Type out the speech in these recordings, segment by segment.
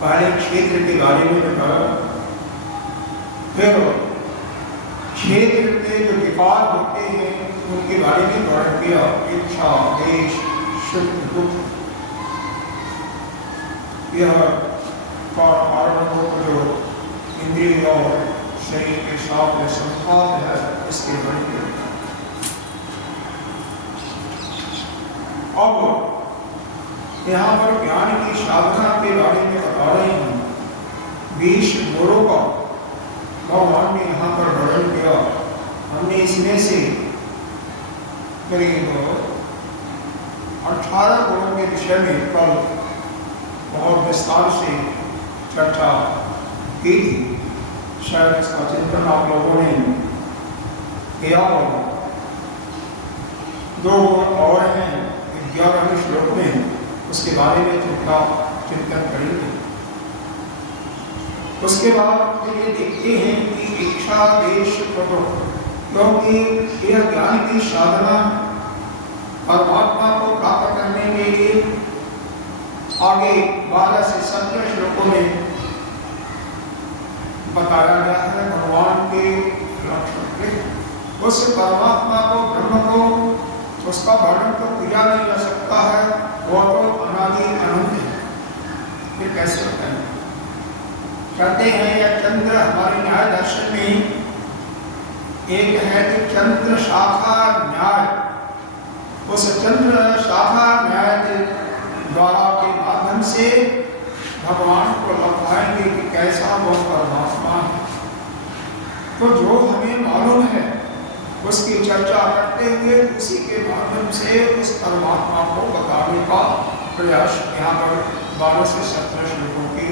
पहले क्षेत्र के बारे में बताया, फिर क्षेत्र के जो विकार होते हैं उनके बारे में वर्णन किया। इच्छा, देश, सुख, दुख, यह कारण जो इंद्रिय और शरीर के साथ में संघात है, इसके वर्णन। अब यहाँ पर ज्ञान की साधना के बारे में बता रहे हैं। 20 गुणों का भगवान ने यहाँ पर वर्णन किया। हमने इसमें से करीब 18 गुणों के विषय में कल बहुत विस्तार से चर्चा की थी। शायद इसका चिंतन आप लोगों ने किया होगा। 2 गुण और हैं 11वें श्लोक में, उसके बारे में थोड़ा चिंतन करेंगे। उसके बाद ये देखते हैं कि इच्छा, देश, क्योंकि यह ज्ञान की साधना परमात्मा को प्राप्त करने के लिए आगे 12 से 17 श्लोकों में बताया गया है। भगवान के लक्षण, उस परमात्मा को, ब्रह्म को, उसका वर्णन तो किया नहीं जा सकता है, वो तो अनादि अनंत है। ये कैसे होता है? कहते हैं यह चंद्र, हमारे न्याय दर्शन में एक है कि चंद्र शाखा न्याय, उस चंद्र शाखा न्याय के द्वारा के माध्यम से भगवान को बताएंगे कि कैसा वो परमात्मा है। तो जो हमें मालूम है उसकी चर्चा करते हुए उसी के माध्यम से उस परमात्मा को बताने का प्रयास यहाँ पर 12 से 17 श्लोकों के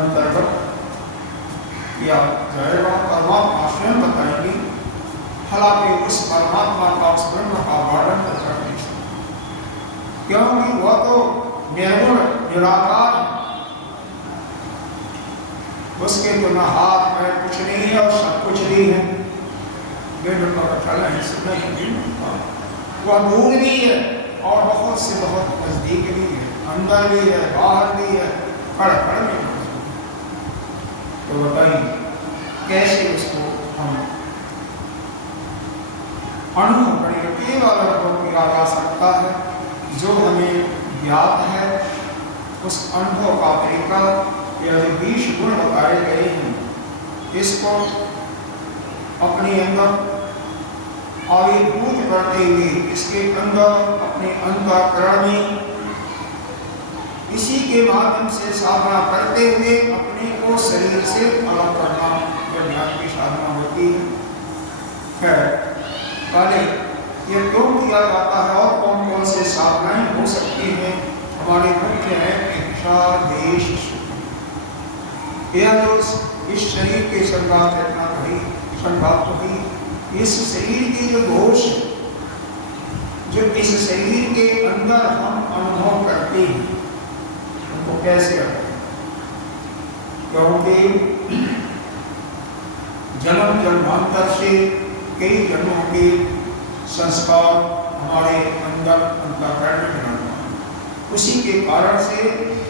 अंतर्गत किया जाएगा। परमात्मा स्वयं बताएंगे, हालांकि उस परमात्मा का, उस ब्रह्म का वर्णन कर नहीं सकते, क्योंकि वह तो निर्गुण निराकार, उसके तो न हाथ पैर कुछ नहीं है और सब कुछ नहीं है। वह दूर भी है और बहुत से बहुत नजदीक भी है, अंदर भी है, बाहर भी है, कड़ कड़ में। तो बताइए कैसे उसको हम अनुभव करेंगे? केवल अनुभव किया जा सकता है जो हमें ज्ञात है। उस अनुभव का तरीका, यह जो 20 गुण बताए गए हैं, इसको अपने अंदर आविर्भूत करते हुए, इसके अंदर अपने अंतःकरण में इसी के माध्यम से साधना करते हुए अपने को शरीर से अलग करना, जो ज्ञान की साधना होती है। है। पहले ये क्यों किया जाता है और कौन कौन से साधनाएं हो सकती हैं? हमारे मुख्य है इच्छा, देश, यह जो इस शरीर के संघात हुई, इस शरीर की जो दोष जो इस शरीर के अंदर हम अनुभव करते हैं उनको कैसे करते हैं? क्योंकि जन्म जन्मांतर से कई जन्मों के संस्कार हमारे अंदर अंतःकरण में बना, उसी के कारण से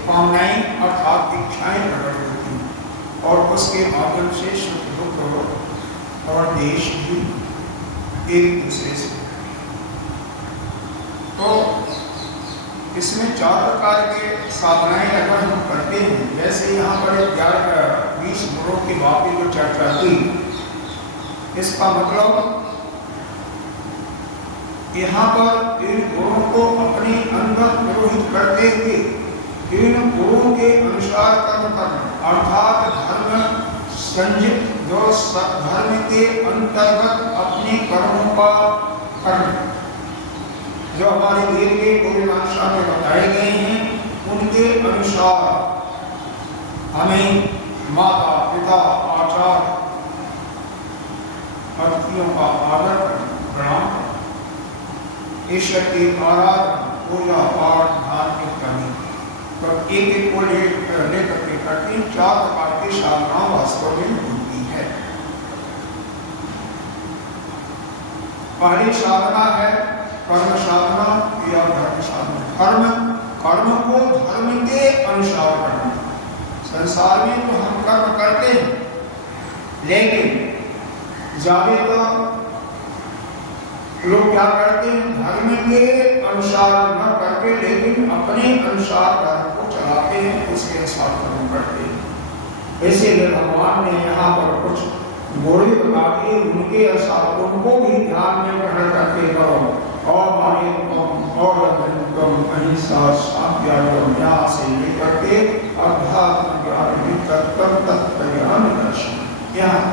कामनाएं अर्थात इच्छाएं प्रकट होती हैं और उसके माध्यम से सुख दुख और देश भी एक दूसरे से। तो इसमें 4 प्रकार के साधनाएं अगर हम करते हैं, जैसे यहाँ पर 20 गुणों की बात जो चर्चा की, इसका मतलब यहाँ पर इन गुणों को अपने अंदर प्रवहित करते हुए इन गुणों के अनुसार कर्म करना, अर्थात धर्म संजित जो धर्म के अंतर्गत अपने कर्मों का करना, जो हमारे वेद के पूर्वांशा में बताए गए हैं, उनके अनुसार हमें माता पिता आचार्य अतिथियों का आदर प्रणाम, ईश्वर की आराधना पूजा पाठ धार्मिक करनी, तो एक एक को लेकर के करते 4 प्रकार की साधना वास्तव में होती है। पहली साधना है कर्म साधना या धर्म साधना। कर्म को धर्म के अनुसार करना। संसार में तो हम कर्म करते हैं, लेकिन ज्यादातर लोग क्या करते हैं, धर्म के अनुसार न करके लेकिन अपने अनुसार कर्म को चलाते हैं, उसके अनुसार कर्म करते हैं। इसीलिए भगवान ने यहाँ पर कुछ गोड़े बता के उनके अनुसार उनको भी ध्यान में ग्रहण करके करो। और अहिंसा, शांति से लेकर के अध्यात्म ज्ञान तत्व ज्ञान दर्शन, यहाँ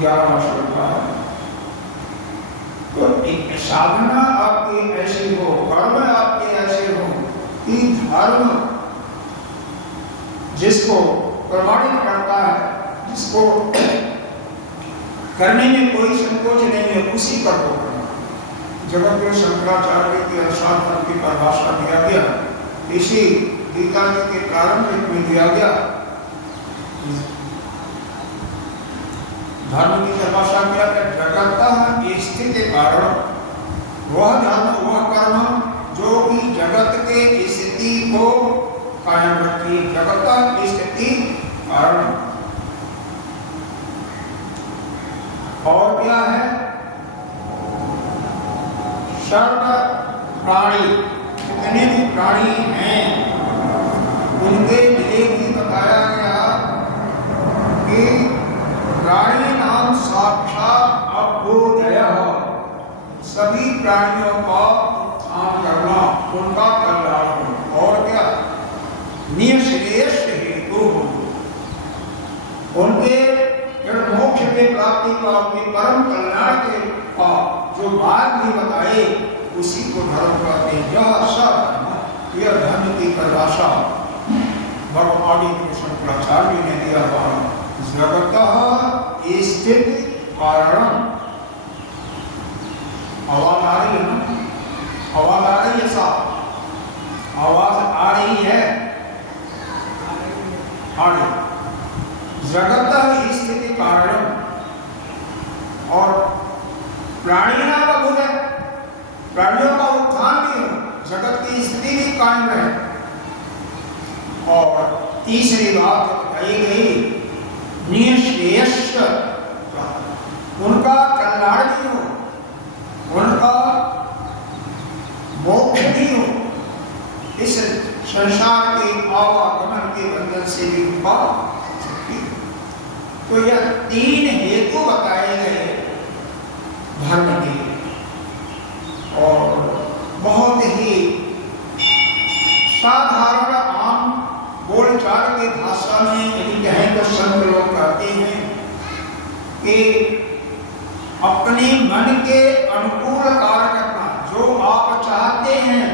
11वां श्लोक है। तो एक साधना आपकी ऐसी हो, कर्म आपके ऐसे हो कि धर्म जिसको प्रमाणित करता है, जिसको करने में कोई संकोच नहीं है, उसी पर को करना। जगत के शंकराचार्य के अनुसार धर्म की परिभाषा दिया गया, इसी गीता जी के प्रारंभ में दिया गया। धर्म की परिभाषा क्या है? जगतः स्थिति कारण वह धर्म वह कर्म जो कि जगत के स्थिति को कायम रखती है। जगतः स्थिति कारण और क्या है? सर्व प्राणी, जितने भी प्राणी हैं उनके लिए भी बताया गया कि प्राणी नाम साक्षात अभ्युदय, सभी प्राणियों का उत्थान करना, उनका कल्याण हो। और क्या? निःश्रेयस हेतु हो, उनके मोक्ष के प्राप्ति का, अपने परम कल्याण के जो मार्ग भी बताए उसी को धर्म कहते हैं। यह सब यह धर्म की परिभाषा भगवान शंकराचार्य ने दिया हुआ। जगतः स्थित कारण, आवाज आ रही है ना? आवाज आ रही है साहब? आवाज आ रही है? आ रही। जगतः स्थिति कारण और प्राणी नाम अभ्युदय, प्राणियों का उत्थान भी हो, जगत की स्थिति भी कायम रहे। और तीसरी बात बताई गई निःश्रेयस, उनका कल्याण भी हो, उनका मोक्ष भी हो, इस संसार के आवागमन के बंधन से भी उनका मुक्ति हो। तो यह 3 हेतु बताए गए धर्म के, और बहुत ही साधारण आम बोलचाल के भाषा में यदि कहें तो संत लोग कहते हैं कि अपने मन के अनुकूल कार्य करना। जो आप चाहते हैं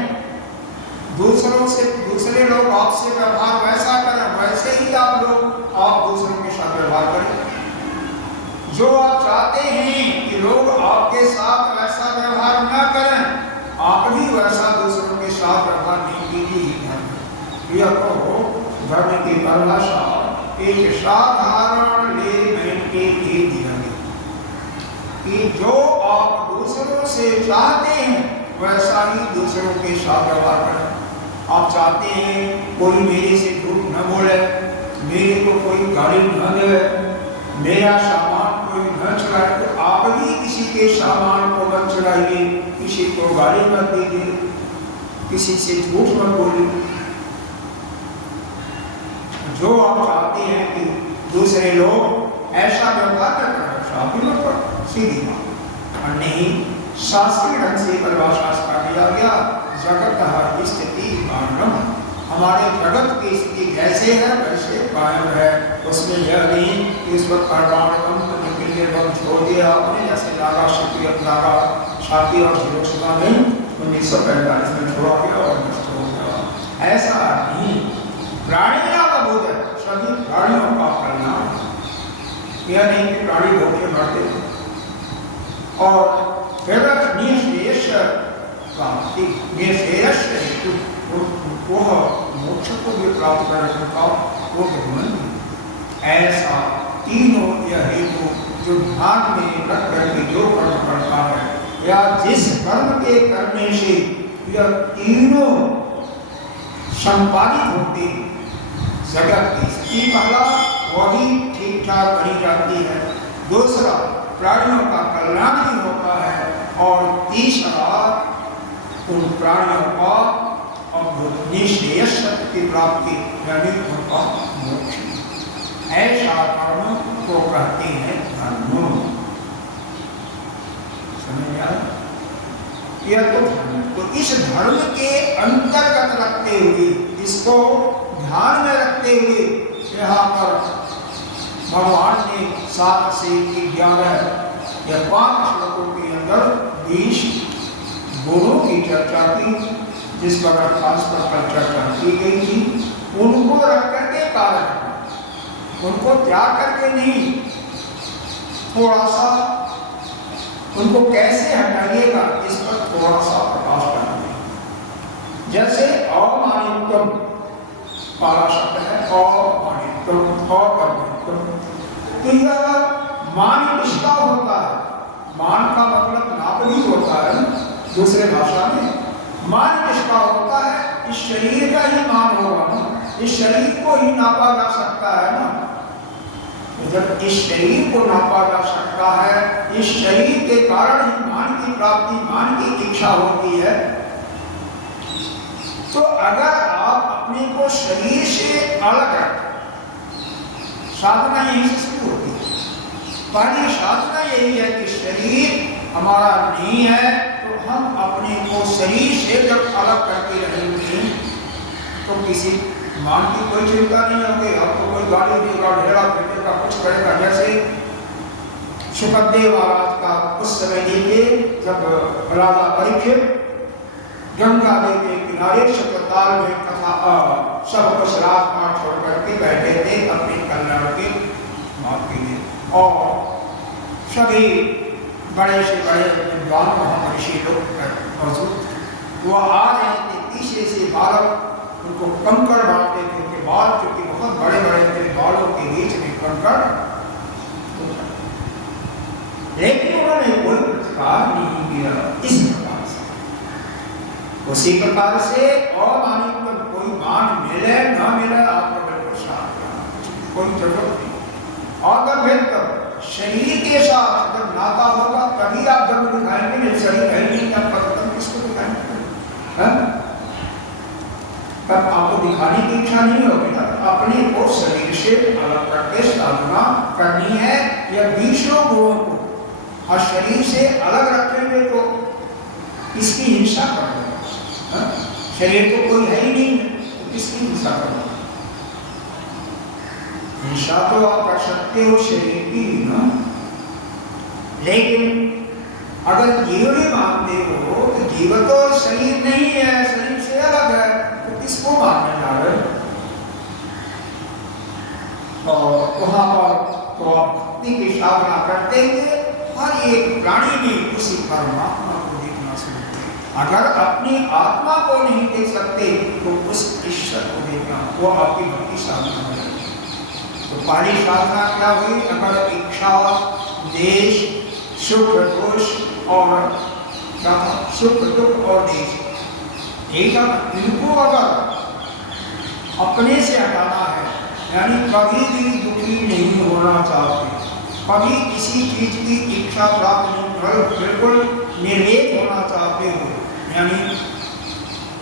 दूसरे लोग आपसे व्यवहार वैसा करें, वैसे ही आप दूसरों के साथ व्यवहार करें। जो आप चाहते हैं कि लोग आपके साथ वैसा व्यवहार न करें, आप भी वैसा दूसरों के साथ व्यवहार नहीं कीजिए। यह तो धर्म की परिभाषा एक साधारण लेनदेन के लिए दी गई कि जो आप दूसरों से चाहते हैं वैसा ही दूसरों के साथ व्यवहार करें। आप चाहते हैं कोई मेरे से झूठ न बोले, मेरे को कोई गाली न दे, मेरा सामान कोई न चुराए, तो आप भी किसी के सामान को मत चुराइए, किसी को गाली मत दीजिए, किसी से झूठ मत बोलिए। जो आप चाहते हैं कि दूसरे लोग ऐसा व्यवहार न करें, शादी मत करो, सीधी बात। और नहीं, शास्त्रीय ढंग से परिभाषा किया गया, जगत हर स्थिति कायम। हमारे जगत की स्थिति जैसे है वैसे कायम है। उसमें यह नहीं कि इस वक्त छोड़ दिया आपने, जैसे नागा शक्ति नागा शादी और हिरोशिमा में 1945 में छोड़ा गया और नष्ट हो गया, ऐसा नहीं। प्राणियों का बोध है, सभी प्राणियों का कल्याण। यह नहीं कि प्राणी भूखे मरते और फिर निःशेष प्राप्ति, निःशेष वह मोक्ष को भी प्राप्त करने का वो मन। ऐसा तीनों यह हेतु जो ध्यान में रख करके जो कर्म करता है या जिस कर्म के करने से यह तीनों संपादित होते, जगत की स्थिति पहला वही ठीक ठाक बनी जाती है, दूसरा प्राणियों का कल्याण भी होता है और तीसरा उन प्राणियों का निःशेष सत्य की प्राप्ति यानी उनका मोक्ष। ऐसा कर्म को कहते हैं धर्म। समझ आया? यह तो धर्म, तो इस धर्म के अंतर्गत रखते हुए, इसको ध्यान में रखते हुए यहाँ पर भगवान ने 7 से 11 या 5 श्लोकों के अंदर 20 गुणों की चर्चा की, जिस प्रकार खास पर चर्चा की गई थी। उनको रख करके कारण, उनको त्याग करके नहीं, थोड़ा सा उनको कैसे हटाइएगा इस पर थोड़ा सा प्रकाश डालेंगे। जैसे अमानित्वम पहला शब्द है, अमानित्वम, अकर्मण्यत्वम। तो यह मान किसका होता है? मान का मतलब नाप भी होता है दूसरे भाषा में। मान किसका होता है? इस शरीर का ही मान होगा ना, इस शरीर को ही नापा जा सकता है ना। जब इस शरीर को नापा जा सकता है, इस शरीर के कारण ही मान की प्राप्ति, मान की इच्छा होती है। तो अगर आप अपने को शरीर से अलग रखें, साधना यही से शुरू होती है। पहली साधना यही है कि शरीर हमारा नहीं है, तो हम अपने को शरीर से जब अलग करके रहेंगे तो किसी मान की कोई चिंता नहीं होगी। आपको कोई गाड़ी देगा, ढेरा फेंकेगा, कुछ करेगा। जैसे सुखदेव महाराज का उस समय देखे जब राजा परीक्षित गंगा नदी के किनारे सप्ताल में कथा सब कुछ राजपाट छोड़ करके बैठे थे अपने कल्याण के बात के लिए, और सभी बड़े से बड़े विद्वान महर्षि लोग मौजूद थे। वो आ रहे थे, पीछे से बालक उनको कंकड़ बांटते थे, उनके बाल जो कि बहुत बड़े बड़े थे, बालों के बीच में कंकड़, लेकिन उन्होंने कोई प्रतिकार नहीं किया। इस प्रकार से, उसी प्रकार से अमानित कोई मान मिले न मिले आपको बिल्कुल शांत, कोई जरूरत नहीं। और जब शरीर के साथ जब नाता होगा तभी आप जब दिखाएंगे, नहीं शरीर है नहीं, आप पता किसको दिखाएंगे? तब आपको दिखाने की इच्छा नहीं होगी ना। अपने को शरीर से अलग करके साधना करनी है, या 20 गुणों को और शरीर से अलग रखेंगे तो किसकी हिंसा करेंगे? शरीर तो कोई है ही नहीं, तो किसकी हिंसा करेंगे? हिंसा तो आप कर सकते हो शरीर की ना, लेकिन अगर जीव ही मानते हो तो जीव तो शरीर नहीं है, शरीर से अलग है, तो किसको मानने जा रहे हो? और वहां पर तो आप भक्ति की साधना करते हुए हर एक प्राणी में उसी परमात्मा को देखना शुरू करें। अगर अपनी आत्मा को नहीं देख सकते तो उस ईश्वर को देखना, वो आपकी भक्ति साधना है। तो पहली साधना क्या हुई? अगर इच्छा, देश, सुख दोष और सुख दुख और देश, इनको अगर अपने से हटाना है, यानी कभी भी दुखी नहीं होना चाहते, कभी किसी चीज की इच्छा प्राप्त नहीं कर, बिल्कुल निर्वेद होना चाहते हो, यानी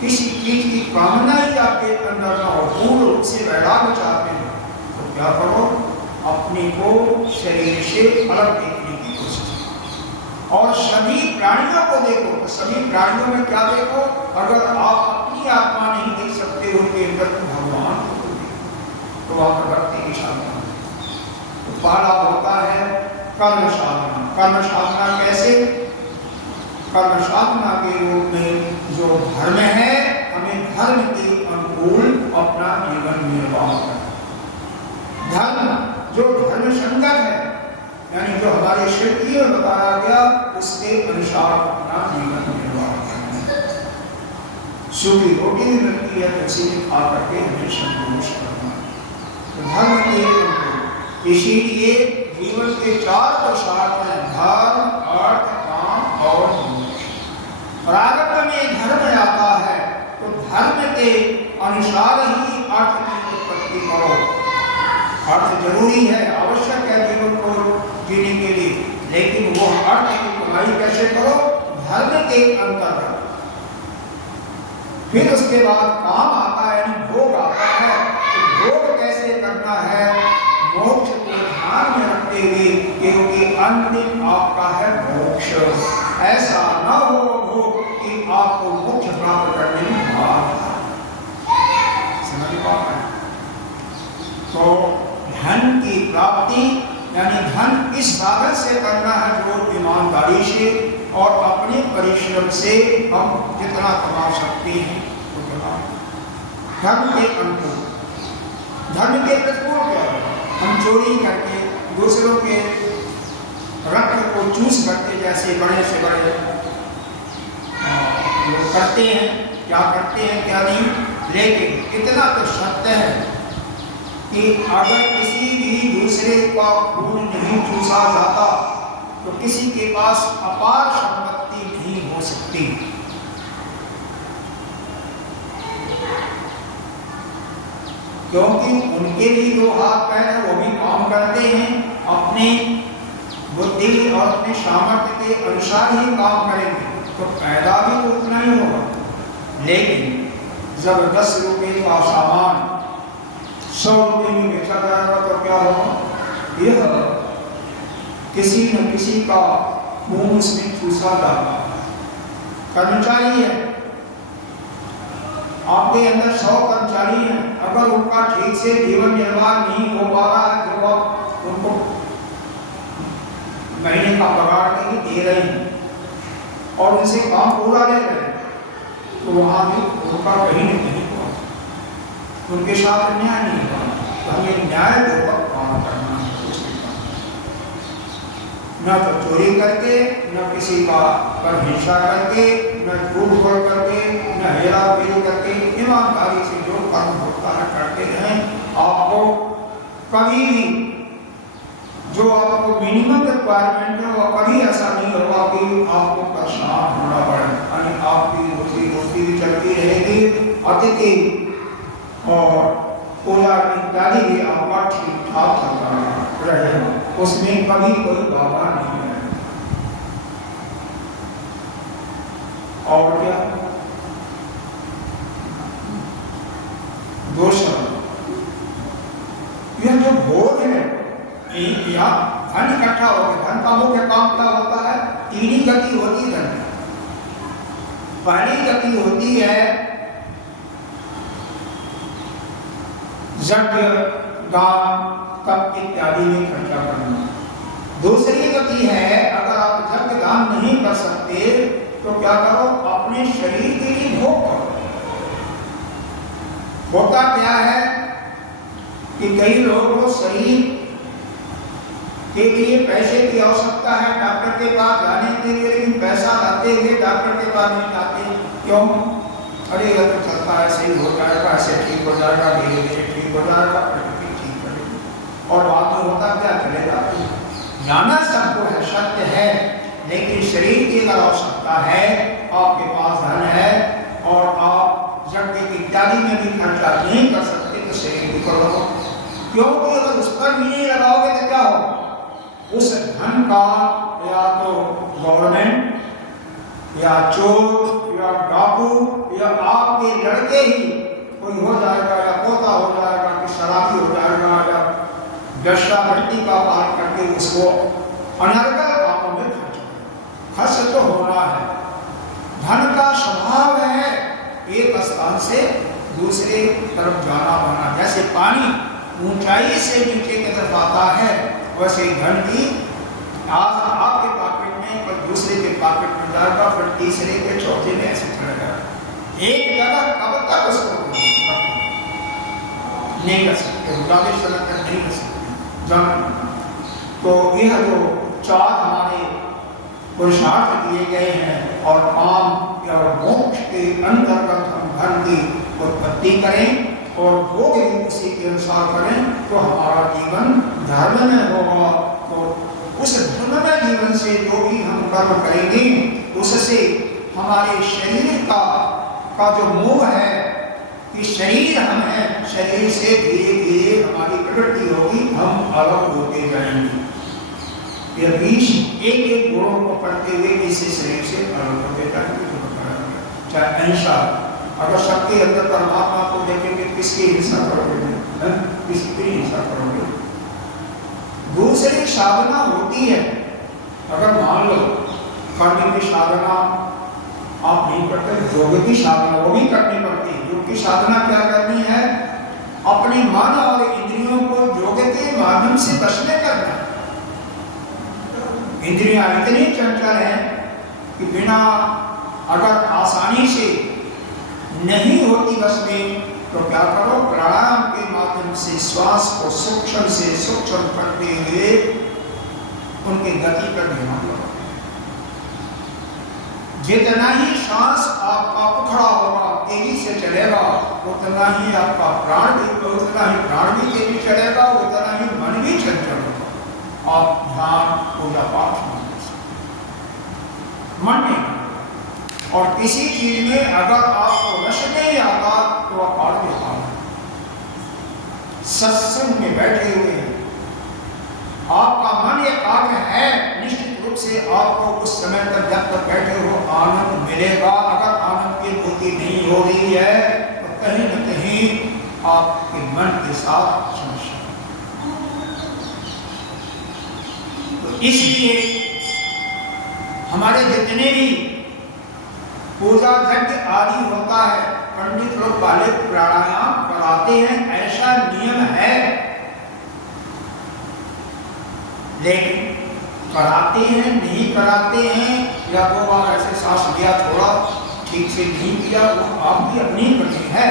किसी चीज की कामना ही आपके अंदर न हो, पूर्ण रूप से वैराग्य चाहते हो, तो क्या करो? अपने को शरीर से अलग देखने की कोशिश करो और सभी प्राणियों को देखो। तो सभी प्राणियों में क्या देखो? अगर आप अपनी आत्मा नहीं देख सकते हो उनके अंदर, तो भगवान को तो वहां पर भक्ति की साधना। तो पहला होता है कर्म साधना। कर्म साधना कैसे? कर्म साधना के रूप में जो धर्म है, हमें धर्म के अनुकूल अपना जीवन निर्वाह करना। धर्म जो धर्म संगत है, यानी जो हमारे शास्त्रों में बताया गया, उसके अनुसार अपना जीवन निर्वाह करना। सूखी रोटी भी मिलती है तो उसी में खा करके हमें संतोष करना। धर्म के अनुकूल, इसीलिए जीवन के 4 पुरुषार्थ हैं: धर्म, अर्थ, काम और मोक्ष। प्रारंभ में धर्म आता है तो धर्म के अनुसार ही अर्थ की उत्पत्ति करो। अर्थ जरूरी है, आवश्यक है जीवन को जीने के लिए, लेकिन वो अर्थ की कमाई कैसे करो? धर्म के अंतर्गत। फिर उसके बाद काम आता है, यानी भोग आता है। तो भोग कैसे करना है? मोक्ष को ध्यान में रखते हुए, क्योंकि अंतिम आपका है मोक्ष। ऐसा न हो कि आपको मोक्ष प्राप्त करने में बाधा। समझ पाते हैं? तो धन की प्राप्ति, यानी धन इस साधन से करना है जो ईमानदारी से और अपने परिश्रम से हम जितना कमा सकते हैं उतना। धर्म के अनुकूल। धर्म के प्रतिकूल क्या है? हम चोरी करके दूसरों के रक्त को चूस करके, जैसे बड़े से बड़े लोग करते हैं, क्या करते हैं क्या नहीं, लेकिन इतना तो सत्य है कि अगर किसी भी दूसरे का खून नहीं चूसा जाता तो किसी के पास अपार संपत्ति नहीं हो सकती। क्योंकि उनके भी 2 हाथ पैर हैं, वो भी काम करते हैं, अपनी बुद्धि और अपने सामर्थ्य के अनुसार ही काम करेंगे, तो पैदा भी तो उतना ही होगा। लेकिन जब 10 रुपये का सामान 100 रुपये में बेचा जाएगा तो क्या होगा? यह किसी न किसी का खून उसमें चूसा जाता है। कर्मचारी है, आपके अंदर 100 कर्मचारी हैं, अगर उनका ठीक से जीवन निर्वाह नहीं हो पा रहा है तो आप उनको महीने का पगार नहीं दे रहे हैं और उनसे काम पूरा ले रहे हैं, तो वहां भी उनका कहीं न कहीं उनके साथ न्याय नहीं हुआ। तो हमें न्यायपूर्वक काम करना है। न तो चोरी करके, न किसी का पर हिंसा करके, न झूठ बोल करके, न हेरा फेरी करके, ईमानदारी से जो कर्म होता है करते रहें। आपको कभी भी जो आपको मिनिमम रिक्वायरमेंट है वो कभी ऐसा नहीं होगा कि आपको परेशान होना पड़े, यानी आपकी रोटी भी चलती रहेगी, अतिथि और पूरा इत्यादि भी आपका ठीक ठाक चलता रहेगा, उसमें कभी कोई बाधा नहीं है। और क्या? दूसरा, यह जो भोग है या धन इकट्ठा हो गया, धन का मुख्य काम क्या होता है? 3 ही गति होती है धन। पहली गति होती है यज्ञ, दान, तप इत्यादि में खर्चा करना। दूसरी गति है, अगर आप यज्ञ दान नहीं कर होता क्या है कि कई लोगों को शरीर के लिए पैसे की आवश्यकता है डॉक्टर के पास जाने के लिए, लेकिन पैसा लाते हुए डॉक्टर के पास नहीं जाते। क्यों? अरे यह तो चलता है, सही हो जाएगा, ऐसे ठीक हो जाएगा, धीरे धीरे ठीक हो जाएगा, ठीक करेगा, और बाद में होता क्या, चले जाते। जाना सबको है, सत्य है, लेकिन शरीर की अगर आवश्यकता है, आपके पास धन है और आप जब इत्यादि में भी खर्चा नहीं कर सकते तो शरीर भी करो, क्योंकि अगर उस पर भी नहीं लगाओगे तो क्या होगा? उस धन का या तो गवर्नमेंट या चोर या डाकू या आपके लड़के ही कोई हो जाएगा, या पोता हो जाएगा, कि शराबी हो जाएगा, या वेश्यावृत्ति का पालन करके उसको अनर्गल कामों में खर्च तो हो रहा है। धन का स्वभाव है एक स्थान से दूसरे तरफ जाना बना। जैसे पानी ऊंचाई से नीचे की तरफ आता है, वैसे धन भी आज आपके पॉकेट में, पर दूसरे के पॉकेट में जाएगा, फिर तीसरे के, चौथे में, ऐसे चलेगा। एक जगह कब तक उसको नहीं कर सकते, लंबे समय तक नहीं कर सकते। तो यह जो चार हमारे पुरुषार्थ दिए गए हैं और काम और मोक्ष के अंतर्गत हम धन की उत्पत्ति करें और भोग भी उसी के अनुसार करें, तो हमारा जीवन धर्म में होगा। तो उस धर्म में जीवन से जो भी हम कर्म करेंगे, उससे हमारे शरीर का जो मोह है कि शरीर हम हैं, शरीर से धीरे धीरे हमारी प्रवृत्ति होगी, हम अलग होते जाएंगे। यह बीच एक एक गुणों को पढ़ते हुए इसे शरीर से अलग होते जाएंगे। चाहे अहिंसा, अगर सबके अंदर परमात्मा को देखेंगे, किसकी हिंसा करोगे? किसी की हिंसा करोगे? दूसरी साधना होती है, अगर मान लो कर्म की साधना आप नहीं करते, योग की साधना वो भी करनी पड़ती है। योग की साधना क्या करनी है? अपने मन और इंद्रियों को योग के माध्यम से वश में करना। इंद्रियां इतनी चंचल हैं कि बिना अगर आसानी से नहीं होती वश में, तो क्या करो? प्राणायाम के माध्यम से श्वास को सूक्ष्म से सूक्ष्म करते हुए उनकी गति पर ध्यान दो। जितना ही सांस आपका उखड़ा होगा, तेजी से चलेगा, उतना ही आपका प्राण भी तेजी चलेगा, उतना ही मन भी चंचल होगा। आप ध्यान, पूजा पाठ मन में, और किसी चीज में अगर आपको रस नहीं आता तो आप पाठ में आता। सत्संग में बैठे हुए आपका मन एकाग्र है, निश्चित रूप से आपको उस समय तक जब तक बैठे हो आनंद मिलेगा। अगर आनंद की पूर्ति नहीं हो रही है तो कहीं न कहीं आपके मन के साथ समस्या। तो इसलिए हमारे जितने भी पूजा यज्ञ आदि होता है, पंडित लोग पहले प्राणायाम कराते हैं, ऐसा नियम है, लेकिन कराते हैं नहीं कराते हैं, या 2 बार ऐसे सांस लिया, थोड़ा ठीक से नहीं किया, वो आपकी अपनी मर्जी है।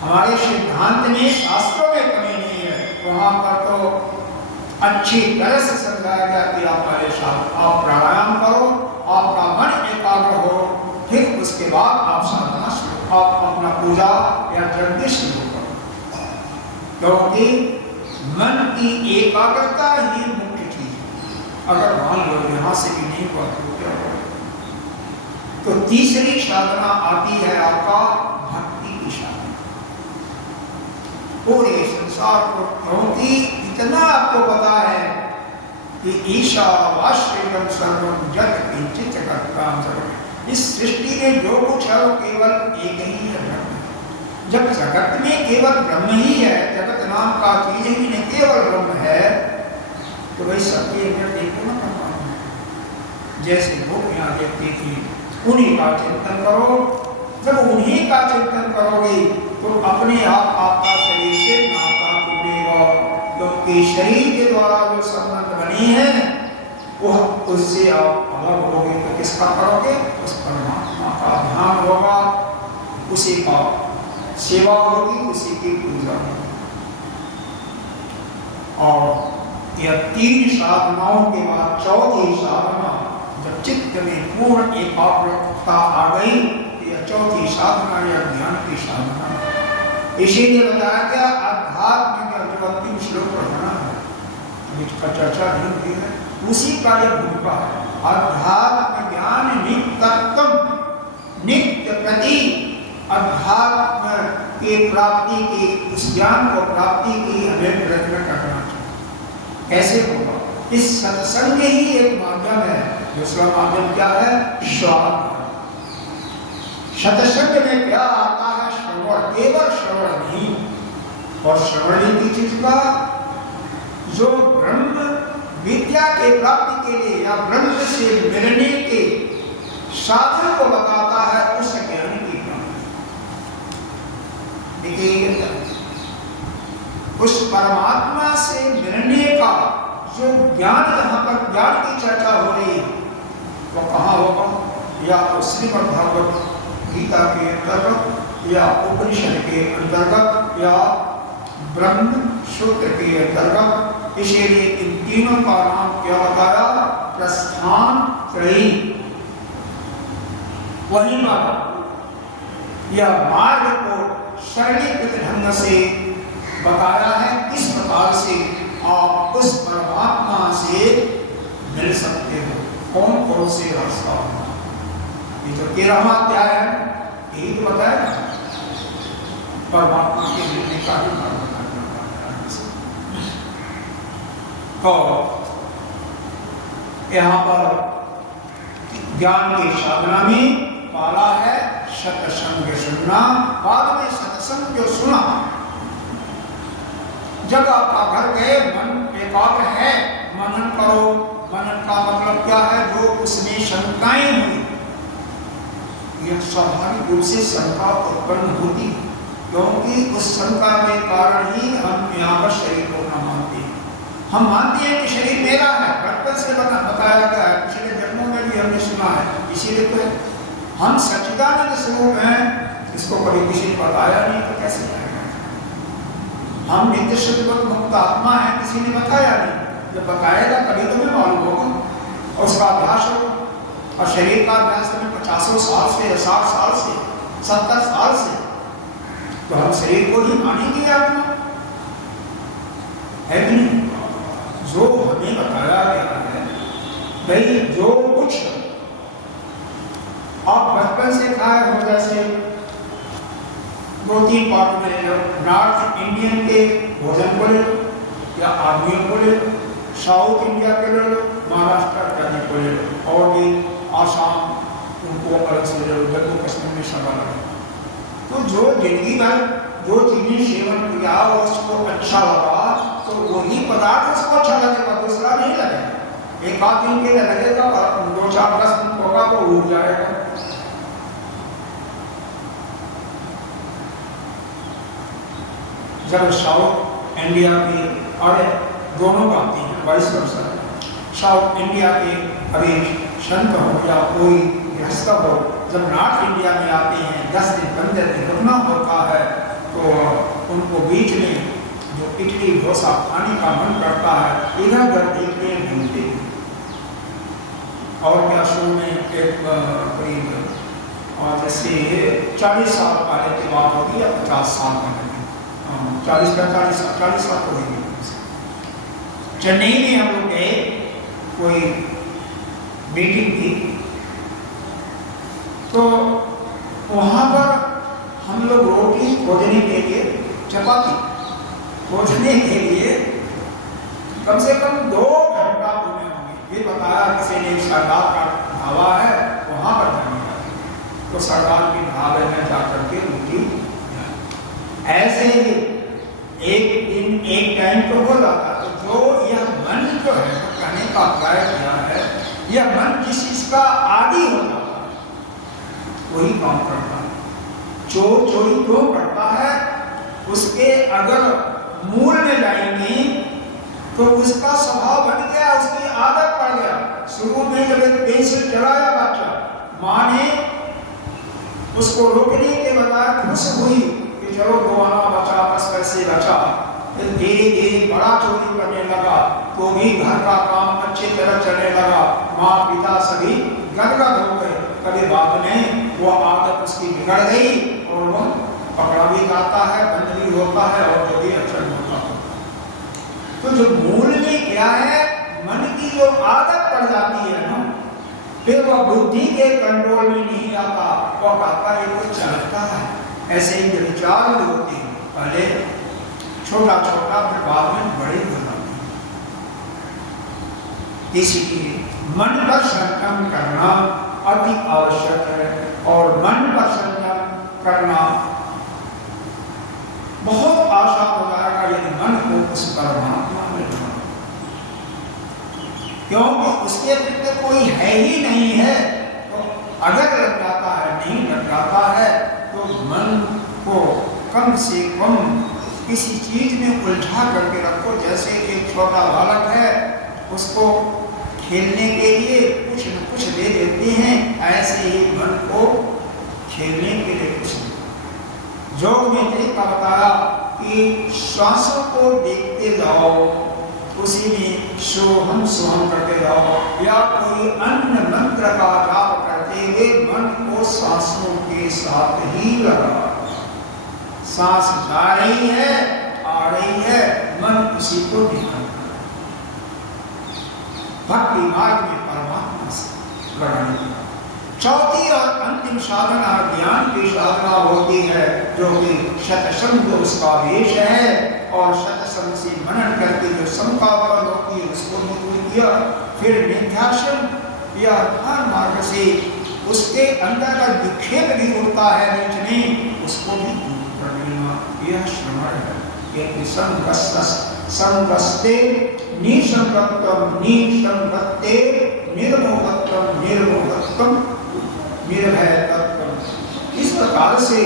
हमारे सिद्धांत में, शास्त्रों में कमी नहीं है। वहां पर तो अच्छी तरह से समझाया गया कि आप पहले आप प्राणायाम करो, आपका मन एकाग्र हो, फिर उसके बाद आप साधना शुरू, आप अपना पूजा या यज्ञ शुरू करो, क्योंकि मन की एकाग्रता ही मुख्य चीज है। अगर मान लो यहाँ से भी नहीं हुआ तो क्या होगा? तो तीसरी साधना आती है आपका भक्ति की साधना। पूरे संसार को, क्योंकि इतना आपको पता है कि ईशावास्यम सर्वम जगत किंचित कर्ताम सर्वम, इस सृष्टि में जो कुछ है वो केवल एक ही है। जब जगत में केवल ब्रह्म ही है, जगत नाम का चीज ही नहीं केवल ब्रह्म है, तो भाई सबके अंदर देखो ना परमात्मा। जैसे भूख यहाँ देखती थी, उन्हीं का चिंतन करो। जब उन्हीं का चिंतन करोगे तो अपने आप आपका शरीर से नाता टूटेगा, क्योंकि शरीर के द्वारा जो संबंध बनी है वो उससे आप अलग होगे। तो किसका करोगे? उस परमात्मा का ध्यान होगा, उसी का सेवा होगी, उसी की पूजा होगी। और यह 3 साधनाओं के बाद चौथी साधना, जब चित्त में पूर्ण एकाग्रता आ गई, यह चौथी साधना या ज्ञान की साधना। इसीलिए बताया गया अध्यात्म का जो अंतिम श्लोक पढ़ना है, जिसका चर्चा नहीं हुई है, उसी का यह भूमिका है। अध्यात्म ज्ञान नित्यत्म, नित्य प्रति अध्यात्म के प्राप्ति की, उस ज्ञान को प्राप्ति की हमें प्रयत्न करना चाहिए। कैसे होगा? इस सत्संग ही एक माध्यम है। दूसरा माध्यम क्या है? श्रवण। सत्संग में क्या आता है? श्रवण, केवल श्रवण नहीं। और श्रवण की चीज का जो ब्रह्म विद्या के प्राप्ति के लिए या ब्रह्म से मिलने के साधन को बताता है, उस ज्ञान की प्राप्ति। देखिए, उस परमात्मा से मिलने का जो ज्ञान, यहाँ पर ज्ञान की चर्चा हो रही है, वो कहाँ होगा? या तो श्रीमद् भागवत गीता के अंतर्गत, या उपनिषद के अंतर्गत, या ब्रह्म सूत्र के अंतर्गत। इसीलिए इन तीनों का नाम क्या बताया? प्रस्थान त्रयी। वही यह मार्ग को सरलीकृत ढंग से बताया है। इस प्रकार से आप उस परमात्मा से मिल सकते हो। कौन कौन से रास्ता? ये जो 13वां अध्याय है, यही तो बताया परमात्मा के मिलने का ही मार्ग बताया। तो यहाँ पर ज्ञान की साधना में पाला है सत्संग सुनना। बाद में सत्संग जो सुना, जब आपका घर गए, मन एकाग्र है, मनन करो। मनन का मतलब क्या है? जो उसमें शंकाएं हुई, यह स्वाभाविक रूप से शंका उत्पन्न होती, क्योंकि उस शंका के कारण ही हम यहाँ पर शरीर को न मानते हैं। हम मानते हैं कि शरीर मेरा है, बचपन से बताया गया है, पिछले जन्मों में भी हमने सुना है। इसीलिए तो हम सच्चिदानंद स्वरूप हैं, इसको कभी किसी ने बताया नहीं तो कैसे बताएगा? हम नित्य शुद्ध मुक्त आत्मा है, किसी ने बताया नहीं। जब बताएगा तभी तुम्हें मालूम होगा। और उसका अभ्यास हो, और शरीर का अभ्यास तुम्हें 50 साल से, 60 साल से, 70 साल से, तो हम शरीर को ही मानेंगे आत्मा है कि नहीं? जो हमें बताया गया है, भाई जो कुछ आप बचपन से खाए हो, जैसे 2-3 पार्ट में ले लो, नॉर्थ इंडियन के भोजन को ले लो, या आदमियों को ले लो, साउथ इंडिया के ले लो, महाराष्ट्र इत्यादि को ले लो, और भी आसाम, उनको अलग से ले लो, जम्मू कश्मीर में सब अलग। तो जो जिंदगी भर जो चीजें सेवन किया उसको अच्छा लगा, तो वही पदार्थ उसको अच्छा लगेगा, दूसरा नहीं लगेगा। एक आध दिन के लिए लगेगा, 2-4-10 दिन होगा तो उड़ जाएगा। जब साउथ इंडिया की, और दोनों बातें हैं, वाइस वर्सा, साउथ इंडिया के अभी संत हो या कोई गृहस्थ हो, जब नॉर्थ इंडिया में आते हैं, 10 दिन 15 दिन रुकना होता है, तो उनको बीच में जो इडली डोसा खाने का मन करता है, इधर उधर देखते हैं, घूमते हैं। और क्या शुरू में एक करीब जैसे 40 साल पहले की बात होगी या 50 साल पहले, 40-45 साल तो होगी। चेन्नई में हम लोग गए, कोई मीटिंग थी, तो वहाँ पर हम लोग रोटी खोजने के लिए, चपाती खोजने के लिए कम से कम 2 घंटा घूमे होंगे। ये बताया किसी ने सरदार का ढाबा है, वहाँ पर जाने का, तो सरदार के ढाबे में जाकर के रोटी। ऐसे ही एक दिन एक टाइम तो हो जाता। तो जो यह मन जो है, कहने का अभिप्राय किया है, यह मन जिस चीज का आदि हो जाता है, वही काम करता है। चोर चोरी क्यों करता है? उसके अगर मूल में जाएंगे तो उसका स्वभाव बन गया, उसकी आदत पड़ गया। शुरू में जब एक पेंसिल चलाया बच्चा, माँ ने उसको रोकने के बजाय खुश हुई कि चलो 2 आना बचा, 10 पैसे बचा। फिर धीरे धीरे बड़ा चोरी करने लगा तो भी घर का काम अच्छी तरह चलने लगा। माँ पिता सभी गदगद हो गए। कभी बाद में वो आदत उसकी बिगड़ गई और वह पकड़ा भी जाता है, बंद भी होता है और जो भी अक्षर होता है। तो जो मूल में क्या है, मन की जो आदत पड़ जाती है ना, फिर वह बुद्धि के कंट्रोल में नहीं आता। वह कहता है ये तो चलता है। ऐसे ही विचार होते हैं, पहले छोटा छोटा फिर बाद में बड़े हो जाते हैं। इसलिए मन पर संयम करना अति आवश्यक है और मन पर संयम करना बहुत आसान हो जाएगा यदि मन को उस परमात्मा में ढालना, क्योंकि उसके अतिरिक्त कोई है ही नहीं है। तो अगर लग जाता है, नहीं लग जाता है, तो मन को कम से कम किसी चीज में उलझा करके रखो। जैसे एक छोटा बालक है, उसको खेलने के लिए कुछ न कुछ दे देते हैं, ऐसे ही मन को खेलने के लिए कुछ नहीं। योग में तरीका बताया कि श्वासों को देखते जाओ, उसी में सोहम सोहम करते जाओ, या कोई अन्य मंत्र का जाप करते हुए मन को सांसों के साथ ही लगा। सांस जा रही है, आ रही है, मन उसी को ध्यान करना। भक्ति मार्ग में परमात्मा से लगाने की चौथी और अंतिम साधना ज्ञान की साधना होती है, जो कि शतसंग उसका वेश है। और शतसंग से मनन करके जो संपादन होती है उसको दूर किया। फिर निध्यासन या ध्यान मार्ग से उसके अंदर का विक्षेप भी उठता है नीचे, उसको भी दूर कर लेना, यह श्रवण है। ये संगस्ते निसंगत्वम निसंगत्ते निर्मोहत्वम निर्मोहत्वम निर्भय तत्व। इस प्रकार से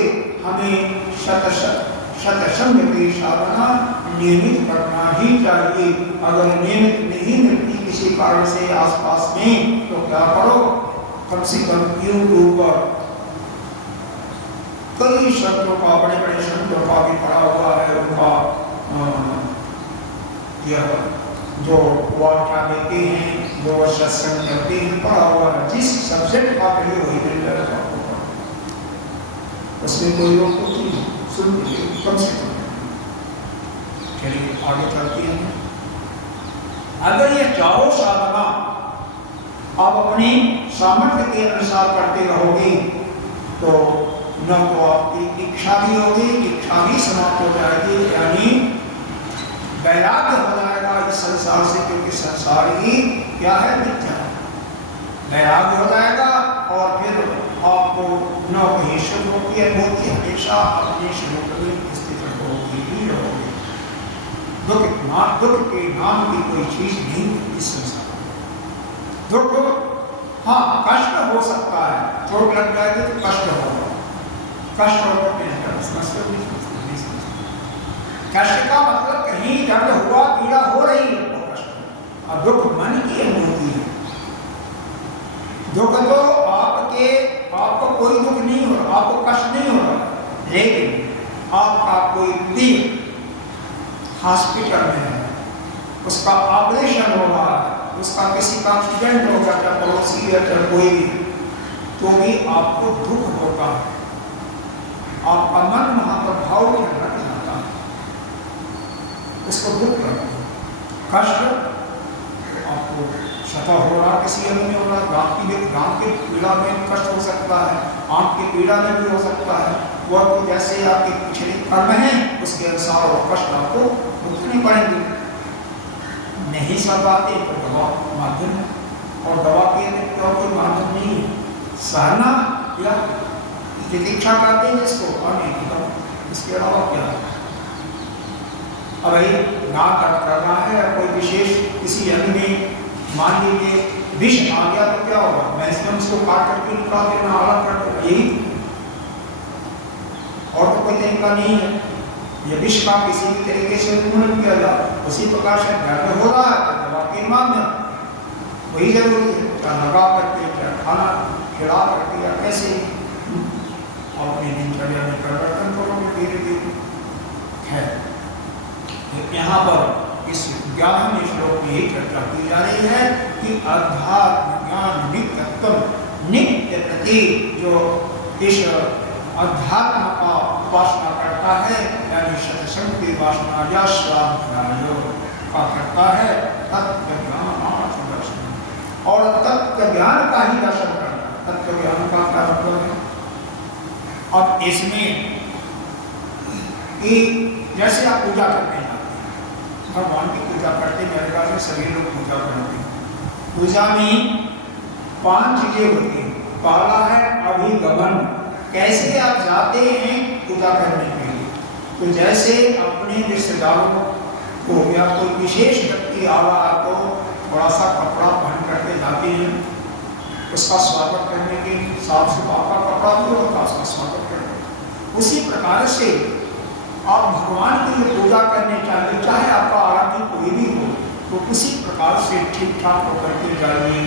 हमें शतसंग की साधना नियमित करना ही चाहिए। अगर नियमित नहीं मिलती किसी कारण से आसपास में, तो क्या करो, कम से कम यूट्यूब पर कई संतों का, बड़े बड़े संतों का भी पढ़ा हुआ है। उनका यह जो व्याख्या देते हैं, जो सत्संग करते हैं, पढ़ा हुआ है। जिस सब्जेक्ट का पहले वही मिल जाएगा, उसमें कोई लोग तो सुन कम से कम। चलिए आगे चलते हैं। अगर ये चारों साधना आप अपनी सामर्थ्य के अनुसार करते रहोगे, तो न तो आपकी इच्छा भी होगी, इच्छा भी समाप्त हो जाएगी, यानी वैराग्य हो जाएगा इस संसार से, क्योंकि संसार ही क्या है, मिथ्या है। वैराग्य हो जाएगा और फिर आपको न कहीं सुख होती है, होती हमेशा अपने स्वरूप में स्थित होगी ही रहोगे। दुख के नाम की कोई चीज नहीं इस संसार में। दुख हाँ कष्ट हो सकता है, चोट लग जाएगी तो कष्ट होगा, कष्ट होगा कष्ट का मतलब कहीं दर्द हुआ, पीड़ा हो रही है तो कष्ट। और दुख मन की अनुभूति है। दुख तो आपको कोई दुख नहीं हो रहा, आपको कष्ट नहीं हो रहा, लेकिन आपका कोई प्रिय हॉस्पिटल में है, उसका ऑपरेशन हो रहा है, उसका किसी का एक्सीडेंट हो गया, चाहे पड़ोसी या चाहे कोई भी, तो भी आपको दुख होता है। आपका मन वहां पर भाव में रख जाता है, उसको दुख करते हैं। कष्ट आपको शता हो रहा, किसी अंग में हो रहा, गांठ के पीड़ा में कष्ट हो सकता है, आंख की पीड़ा में भी हो सकता है। वह तो जैसे आपके पिछले कर्म है उसके अनुसार वो कष्ट आपको भुगतने पड़ेंगे। नहीं सह पाते तो दवा माध्यम, और दवा के कोई माध्यम नहीं है। सहना या प्रतीक्षा करते हैं जिसको, और नहीं, इसके अलावा क्या है। अब भाई नाक कर रहा है, कोई विशेष किसी अंग में मान लीजिए विष आ गया तो क्या होगा, मैक्सिमम उसको काट करके निकाल देना, अलग कर देना, यही, और तो कोई तरीका नहीं है। ये विष का किसी भी तरीके से उन्मूलन किया जाए, उसी प्रकार से दर्द हो रहा है तो दवा के माध्यम वही जरूरी है। क्या लगा करके, क्या खाना खिला करके, या कैसे अपनी दिनचर्या में परिवर्तन करोगे धीरे धीरे। है। यहाँ पर इस 11वें श्लोक में यही चर्चा की जा रही है कि अध्यात्म ज्ञान नित्यत्व नित्य प्रति जो इस अध्यात्म का उपासना करता है, यानी सत्संग की उपासना या स्वाध्याय का करता है, तत्व ज्ञान दर्शन, और तत्व ज्ञान का ही दर्शन करना। तत्व ज्ञान का क्या मतलब है? अब इसमें कि जैसे आप पूजा करते हैं, भगवान की पूजा करते हैं, मेरे ख्याल में सभी लोग पूजा करते हैं। पूजा में 5 चीजें होती हैं। पहला है अभिगमन, कैसे आप जाते हैं पूजा करने के लिए। तो जैसे अपने रिश्तेदारों को या कोई विशेष व्यक्ति आ रहा है तो थोड़ा सा कपड़ा पहन करके जाते हैं, उसका स्वागत करने के लिए साफ सुथरा का कपड़ा भी होता है, उसका स्वागत करने। उसी प्रकार से आप भगवान के लिए पूजा करने चाहिए, चाहे आपका आराध्य कोई भी हो, तो उसी प्रकार से ठीक ठाक होकर के जाइए।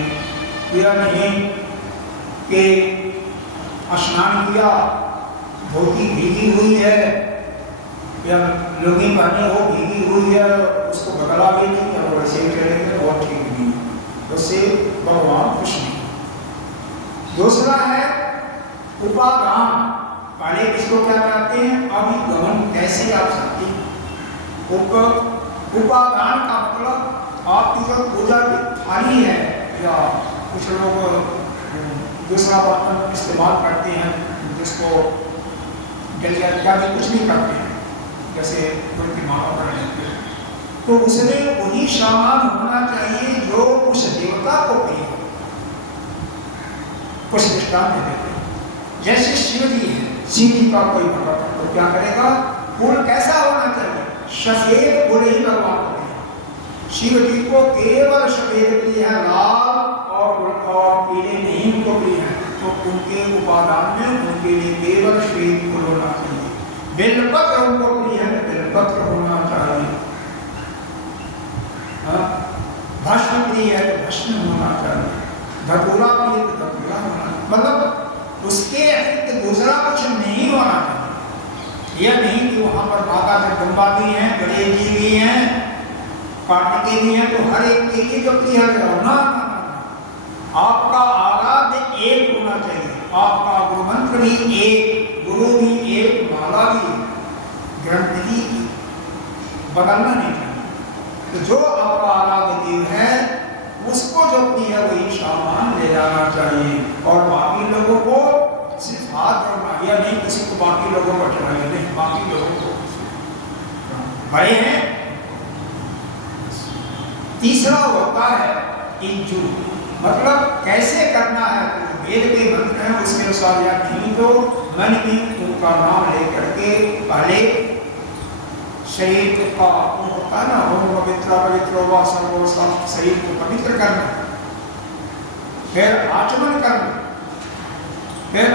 यह नहीं कि स्नान किया, धोती भीगी हुई है या लुंगी पहने हो भीगी हुई है, उसको बदला भी नहीं और वैसे ही चलेंगे, बहुत ठीक नहीं है, उससे भगवान खुश नहीं। दूसरा है उपादान, पहले इसको क्या कहते हैं? अभिगमन, कैसे आप सकते हैं। उपादान का मतलब आपकी जो पूजा की थाली है, या कुछ लोग दूसरा बर्तन इस्तेमाल करते हैं जिसको डलिया इत्यादि कुछ नहीं करते हैं, जैसे उनकी माला कर लेते हैं, तो उसमें वही सामान होना चाहिए जो उस देवता को प्रिय हो। कुछ दृष्टांत देते हैं, जैसे शिव जी है, शिव जी का कोई भक्त तो क्या करेगा? फूल कैसा होना चाहिए? सफेद फूल ही भगवान होते हैं। शिव जी को केवल सफेद प्रिय है, लाल और पीले नहीं उनको प्रिय है, तो उनके उपादान में उनके लिए केवल श्वेत फूल होना चाहिए। बेलपत्र उनको प्रिय है, बेलपत्र होना चाहिए। भस्म प्रिय है तो भस्म होना चाहिए। धतूरा प्रिय तो धतूरा होना, मतलब उसके अतिरिक्त दूसरा कुछ नहीं होना चाहिए। यह नहीं कि वहां पर माता जगदम्बा भी हैं, गणेश जी भी हैं, कार्तिकेय भी हैं, तो हर एक की जो प्रिय है ना, आपका आराध्य एक होना चाहिए, आपका गुरु मंत्र भी एक, गुरु भी एक, माला भी, ग्रंथ भी बदलना नहीं चाहिए। तो जो आपका आराध्य देव है उसको जो प्रिय है वही सामान ले जाना चाहिए, और बाकी लोगों को सिर्फ हाथ जोड़ना, यह नहीं किसी को बाकी लोगों को चढ़ाइए, नहीं, बाकी लोगों को बड़े हैं। तीसरा होता है इंजू, मतलब कैसे करना है, तो वेद के मंत्र हैं उसके अनुसार, या नहीं तो मन में उनका नाम लेकर के पहले शरीर का होता है ना, ओम पवित्र पवित्र व सर्वो, शरीर को पवित्र करना, फिर आचमन करना, फिर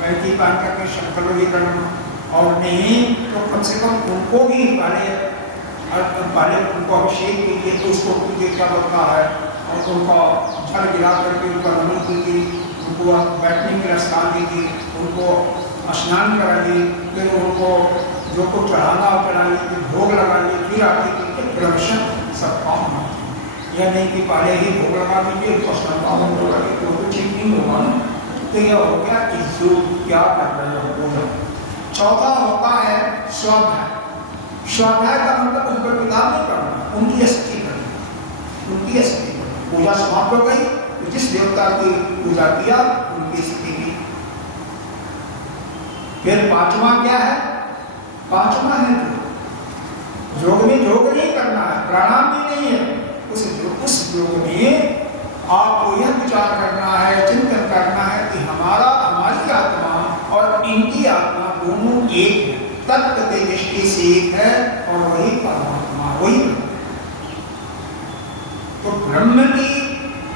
वैदिक पान करके संकल्प भी करना, और नहीं तो कम से कम उनको भी पहले उनको अभिषेक कीजिए, तो उसको कीजिए क्या बनता है, और उनका जल गिरा करके उनका नमन कीजिए, उनको बैठने के लिए स्थान दीजिए, उनको स्नान कराइए, फिर उनको जो कुछ चढ़ाना हो चढ़ाइए, फिर भोग लगाइए, फिर आरती कीजिए, प्रदर्शन सब काम होना चाहिए। यह नहीं कि पहले ही भोग लगा दीजिए तो स्नान पावन होगा, तो ठीक नहीं होगा ना। तो यह हो गया कि जो क्या कर रहे हो। चौथा होता है स्वाध्याय। स्वाध्याय का मतलब उन पर विधान नहीं करना, उनकी स्तुति करनी, उनकी स्तुति करनी। पूजा समाप्त हो गई तो जिस देवता की पूजा किया उनकी स्तुति की। फिर पांचवा क्या है? पांचवा है योग में योग नहीं करना है, प्राणायाम भी नहीं है। उस योग में आपको यह विचार करना है, चिंतन करना है कि हमारी आत्मा और इनकी आत्मा दोनों एक है, तत्व की दृष्टि से एक है, और वही परमात्मा, वही। तो ब्रह्म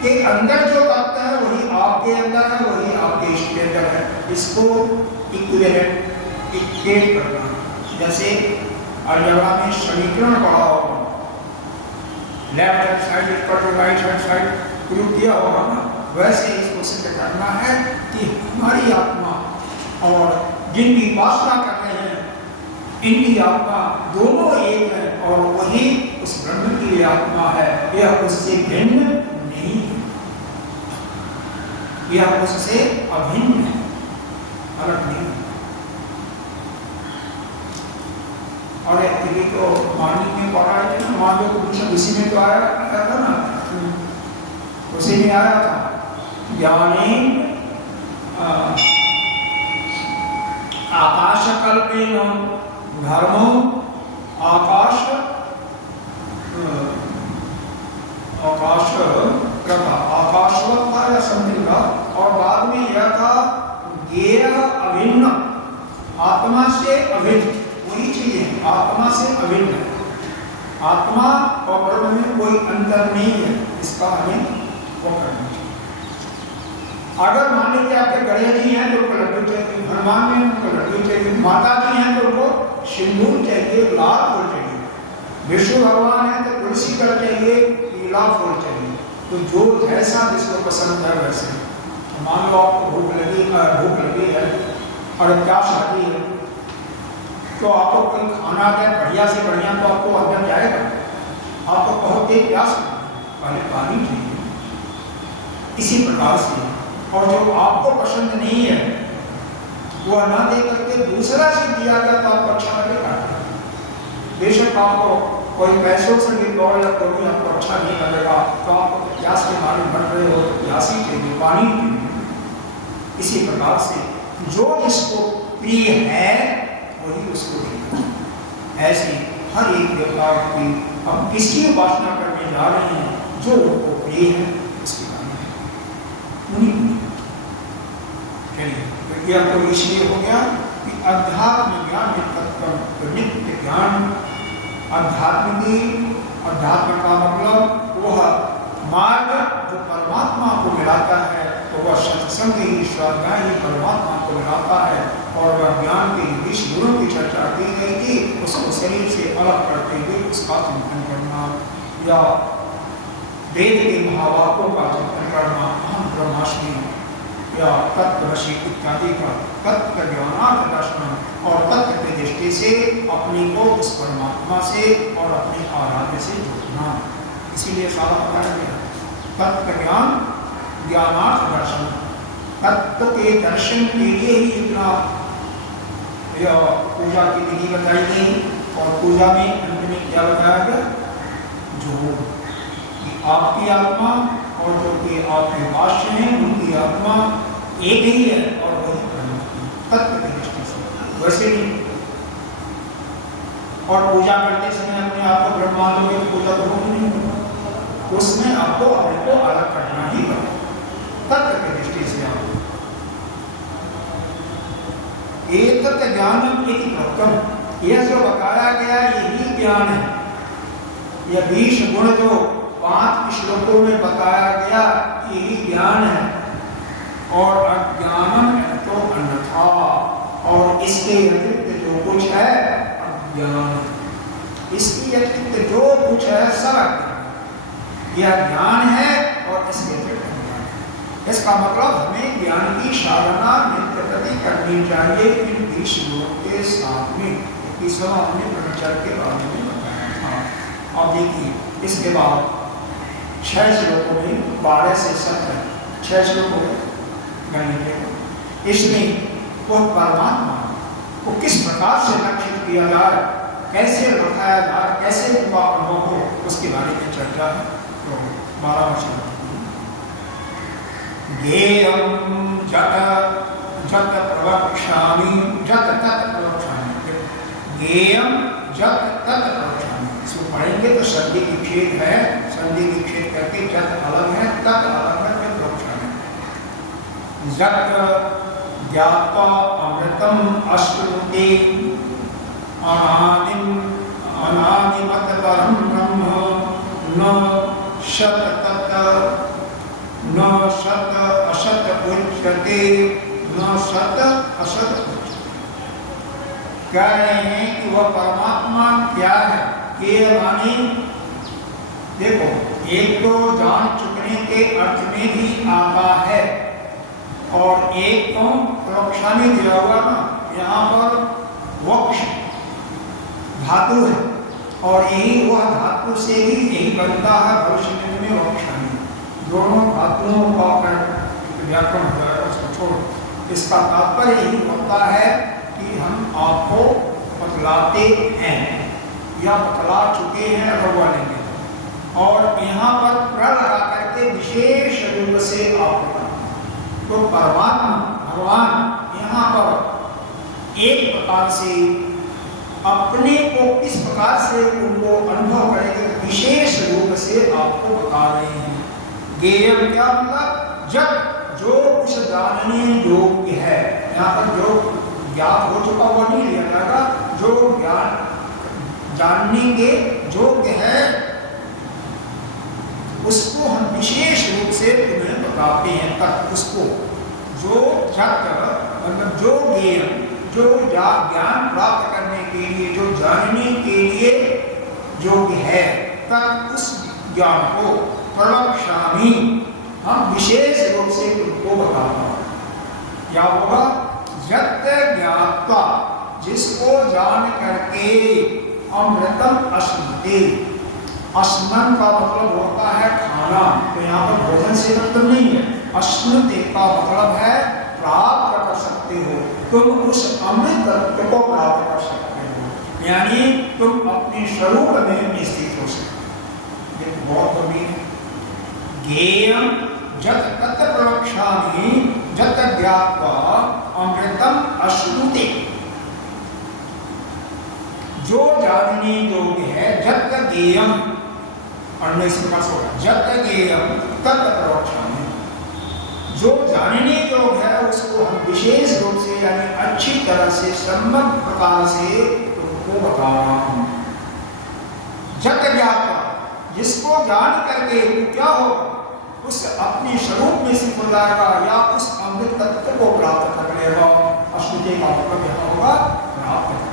के अंदर जो तत्व है वही आपके अंदर है, वही आपके इष्ट के अंदर है। इसको इक्विवेलेंट इक्वेट करना, जैसे अलजबरा में समीकरण पढ़ा होगा, left hand side equal to right hand side proof दिया होगा ना, वैसे इसको सिद्ध करना है कि हमारी आत्मा और जिनकी उपासना कर रहे हैं इनकी आत्मा दोनों एक है और वही उस ब्रह्म की आत्मा है। यह उससे भिन्न नहीं है, यह उससे अभिन्न है, अलग नहीं है। और एक्चुअली तो मानी में पढ़ा है ना, मान लो कुछ उसी में तो आया था ना, उसी में आया था ज्ञाने आकाश कल्पेन धर्मो आकाश प्रथा आकाशवत था या समथिंग था, और बाद में यह था ज्ञेय अभिन्न, आत्मा से अभिन्न, वही चीज है, आत्मा से अभिन्न है। आत्मा और ब्रह्म में कोई अंतर नहीं है, इसका हमें वो करना चाहिए। अगर मान लीजिए आपके गणेश जी हैं तो उनको लड्डू चाहिए, हनुमान में उनको लड्डू चाहिए, माता जी हैं तो उनको सिंदूर चाहिए, लाल फूल चाहिए, विष्णु भगवान है तो तुलसी कर चाहिए, पीला फूल चाहिए। तो जो जैसा जिसको पसंद है वैसे। तो मान लो आपको भूख लगी है और प्यास लगी है, तो आपको कोई खाना है बढ़िया से बढ़िया, तो आपको अंदर जाएगा, आपको बहुत तेज प्यास पहले पानी चाहिए। इसी प्रकार से, और जो आपको पसंद नहीं है वह ना दे करके दूसरा से दिया गया तो आपको अच्छा लगेगा। बेशक आपको कोई पैसों से भी दो या कोई आपको अच्छा नहीं लगेगा, तो आपको प्यास के मारे बढ़ रहे हो, प्यास ही चाहिए, पानी चाहिए। इसी प्रकार से जो जिसको प्रिय है वही उसको देना। ऐसी हर एक देवता की हम किसकी उपासना करने जा रहे हैं, जो उनको प्रिय है उसकी उन्हीं। चलिए, तो यह तो इसलिए हो गया कि अध्यात्म ज्ञान तत्व नित्य ज्ञान। अध्यात्म का मतलब वह मार्ग जो परमात्मा को मिलाता है, तो वह सत्संग ही ईश्वर का ही परमात्मा को मिलाता है। और वह ज्ञान के विष गुणों की चर्चा की गई थी, उसको शरीर से अलग करते हुए उसका चिंतन करना, या वेद के महावाक्यों का चिंतन करना, अहम ब्रह्मास्मि या तत्वदर्शी इत्यादि का तत्व ज्ञानार्थ दर्शन, और तत्व की दृष्टि से अपने को उस परमात्मा से और अपने आराध्य से जोड़ना। इसीलिए सारा बताया गया तत्व ज्ञान ज्ञानार्थ दर्शन। तत्व के दर्शन के लिए ही इतना पूजा की विधि बताई गई, और पूजा में अंत में क्या बताया गया, जो आपकी आत्मा और जो कि आपके वाष्य हैं उनकी आत्मा एक ही है, और वही तत्व की दृष्टि से वैसे नहीं। और पूजा करते समय अपने आप को ब्रह्मांड में पूजा तो नहीं होगा, उसमें आपको अपने को अलग करना ही होगा तत्व की दृष्टि से। आप एक तत्व ज्ञान उत्तम, यह जो बताया गया यही ज्ञान है। यह 20 गुण जो 5 श्लोकों में बताया गया यही ज्ञान है। और अज्ञानम तो अन्यथा, और इसके अतिरिक्त जो कुछ है अज्ञान, इसकी अतिरिक्त जो कुछ है सब अज्ञान। यह ज्ञान है और इसके अतिरिक्त अज्ञान है। इसका मतलब हमें ज्ञान की साधना नित्य प्रति करनी चाहिए इन 20 गुणों के साथ में। इसमें हमने ब्रह्मचर्य के बारे में बताया था। अब देखिए इसके बाद 6 श्लोकों में 12 से 17 6 श्लोकों में इसमें वो परमात्मा को किस प्रकार से लक्षित किया जाए, कैसे बताया जाए, कैसे उनका अनुभव हो, उसके बारे में चर्चा है। तो 12वां श्लोक, ज्ञेयं जत प्रवक्ष्यामि जत तत् प्रवक्ष्यामि, ज्ञेयं जत तत् प्रवक्ष्यामि। इसको पढ़ेंगे तो संधि विच्छेद है, संधि विच्छेद करके जत अलग है, तत् अलग है, तत् प्रवक्ष्यामि। जत ज्ञात्वा अमृतम अश्नुते अनादिमत परम ब्रह्म न शत तत् न शत असत उच्यते न शत असत उच्यते। कह रहे हैं कि वह परमात्मा क्या है। के माने देखो, एक तो जान चुकने के अर्थ में भी आता है, और एक तो प्रवक्षा में दिया हुआ ना, यहाँ पर वक्ष धातु है और यही वह धातु से ही यही बनता है भविष्य में वक्षाणी। दोनों धातुओं का व्याकरण होता है, उसको छोड़। इसका तात्पर्य यही होता है कि हम आपको बतलाते हैं या बतला चुके हैं अगर वो लेंगे और यहाँ पर प्र लगा करके विशेष रूप से आपको तो परमात्मा भगवान यहाँ पर एक प्रकार से अपने को किस प्रकार से उनको अनुभव करेंगे विशेष रूप से आपको बता रहे हैं। ज्ञेयम क्या मतलब जब जो कुछ जानने योग्य है, यहाँ पर जो ज्ञात हो चुका वो नहीं लिया जाएगा, जो ज्ञान जानने के योग्य है उसको हम विशेष रूप से तुम्हें बताते हैं। तक उसको जो मतलब जो ज्ञेय जो ज्ञान प्राप्त करने के लिए जो जानने के लिए योग्य है तक उस ज्ञान को प्रवक्ष्यामि हम विशेष रूप से तुमको बताता हूं। क्या होगा? यत् ज्ञात्वा जिसको जान करके अमृतम अश्नुते। अश्नन का मतलब होता है खाना, तो यहाँ पर भोजन से मतलब नहीं है। अश्नुते का मतलब है प्राप्त कर सकते हो, तुम उस अमृत तत्व को प्राप्त कर सकते हो, यानी तुम अपने स्वरूप में स्थित हो सकते। ये बहुत बड़ी ज्ञेयम जत तत् प्रवक्ष्यामि जत ज्ञात्वा अमृतम अश्नुते। जो जानने योग्य है जत ज्ञेयम 19 होगा जत ज्ञेयम तत् प्रवक्ष्यामि। जो जानने योग्य है उसको हम विशेष रूप से यानी अच्छी तरह से सम्यक प्रकार से तुमको बता रहा हूं। जत ज्ञात्वा जिसको जान करके क्या होगा उस अपने स्वरूप में सिद्ध हो जाएगा या उस अमृत तत्व को प्राप्त कर लेगा। अश्नुते का मतलब यह होगा प्राप्त करना।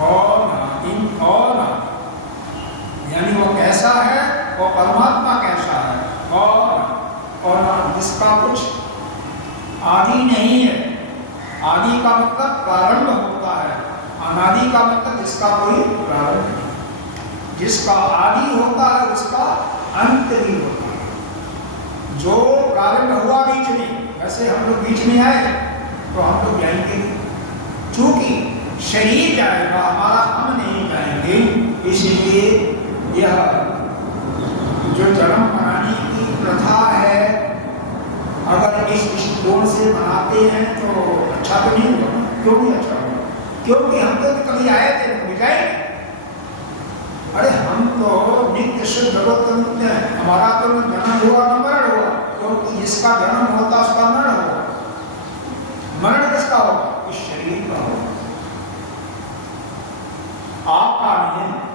और यानी वो कैसा है, वो परमात्मा कैसा है और जिसका कुछ आदि नहीं है। आदि का मतलब प्रारंभ होता है, अनादि का मतलब जिसका कोई प्रारंभ नहीं। जिसका आदि होता है उसका अंत भी होता है। जो प्रारंभ हुआ बीच में, वैसे हम लोग बीच में आए तो हम लोग जाएंगे, चूंकि शरीर जाएगा हमारा, हम नहीं जाएंगे। इसलिए यह जो जन्म मनाने की प्रथा है, अगर इस दृष्टिकोण से मनाते हैं तो अच्छा तो नहीं होगा। क्यों नहीं अच्छा होगा? क्योंकि हम तो कभी आए थे कभी जाएंगे। अरे हम तो नित्य शुद्ध जगत नित्य है, हमारा तो न जन्म हुआ न मरण हुआ, क्योंकि जिसका जन्म होता उसका मरण होगा। मरण किसका होगा? इस शरीर का होगा, आपका नहीं है।